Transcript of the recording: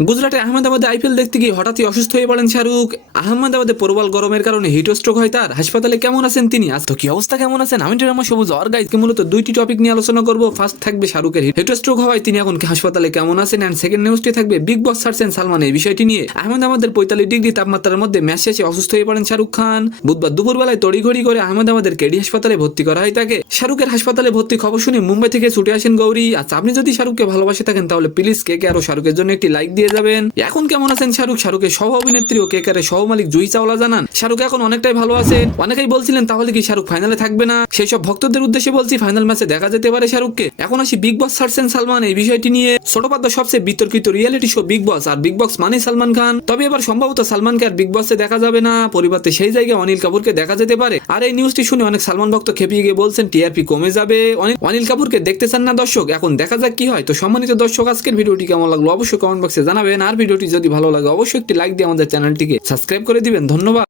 গুজরাটে আহমেদাবাদে আইপিএল দেখতে গিয়ে হঠাৎই অসুস্থ হয়ে পড়েন শাহরুখ। আহমেদাবাদে প্রবল গরমের কারণে হিট স্ট্রোক হয় তার। হাসপাতালে কেমন আছেন তিনি? আজ তো কি অবস্থা, কেমন আছেন? আমি ড্রামা সবুজ আর গাইজকে মূলত দুইটি টপিক নিয়ে আলোচনা করব। ফার্স্ট থাকবে শাহরুখের হিট স্ট্রোক হওয়ায় তিনি এখন হাসপাতালে কেমন আছেন, এন্ড সেকেন্ড নিউজটি থাকবে বিগ বস ছাড়ছেন সালমান এই বিষয়টি নিয়ে। আহমেদাবাদের 45 ডিগ্রি তাপমাত্রার মধ্যে ম্যাচ শেষে অসুস্থ হয়ে পড়েন শাহরুখ খান। বুধবার দুপুরবেলায় তড়িঘড়ি করে আহমেদাবাদের কেডি হাসপাতালে ভর্তি করা হয় তাকে। শাহরুখের হাসপাতালে ভর্তি খবর শুনে মুম্বাই থেকে ছুটে আসেন গৌরী। আচ্ছা, আপনি যদি শাহরুখকে ভালোবাসে থাকেন তাহলে প্লিজ কে আরো শাহরুখের জন্য একটি লাইক দিয়ে যাবেন। এখন কেমন আছেন শাহরুখ? শাহরুখের সহ অভিনেত্রী ও কেকারের সহ মালিক জুহি চাওলা জানান শাহরুখ এখন অনেকটাই ভালো আছেন। অনেকেই বলছিলেন তাহলে কি শাহরুখ ফাইনালে থাকবে না? সেই সব ভক্তদের উদ্দেশ্যে বলছি, ফাইনাল ম্যাচে দেখা যেতে পারে শাহরুখকে। এখন আসি বিগ বস ছাড়ছেন সালমান এই বিষয়টি নিয়ে। ছোট পর্দার সবচেয়ে বিতর্কিত রিয়েলিটি শো বিগ বস, আর বিগ বস মানে সালমান খান। তবে এবার সম্ভবত সালমানকে আর বিগ বসে দেখা যাবে না, পরিবর্তে সেই জায়গায় অনিল কাপুরকে দেখা যেতে পারে। আর এই নিউজটি শুনে অনেক সালমান ভক্ত খেপিয়ে গিয়ে বলছেন টিআরপি কমে যাবে, অনিল কাপুরকে দেখতে চান না দর্শক। এখন দেখা যাক কি হয়। তো সম্মানিত দর্শক, আজকের ভিডিওটি কেমন লাগলো অবশ্যই কমেন্ট বক্সে জানাবেন। আর ভিডিওটি যদি ভালো লাগে অবশ্যই একটি লাইক দিয়ে আমাদের চ্যানেলটিকে সাবস্ক্রাইব করে দিবেন। ধন্যবাদ।